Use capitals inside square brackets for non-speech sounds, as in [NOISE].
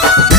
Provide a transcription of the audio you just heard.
Yeah. [LAUGHS]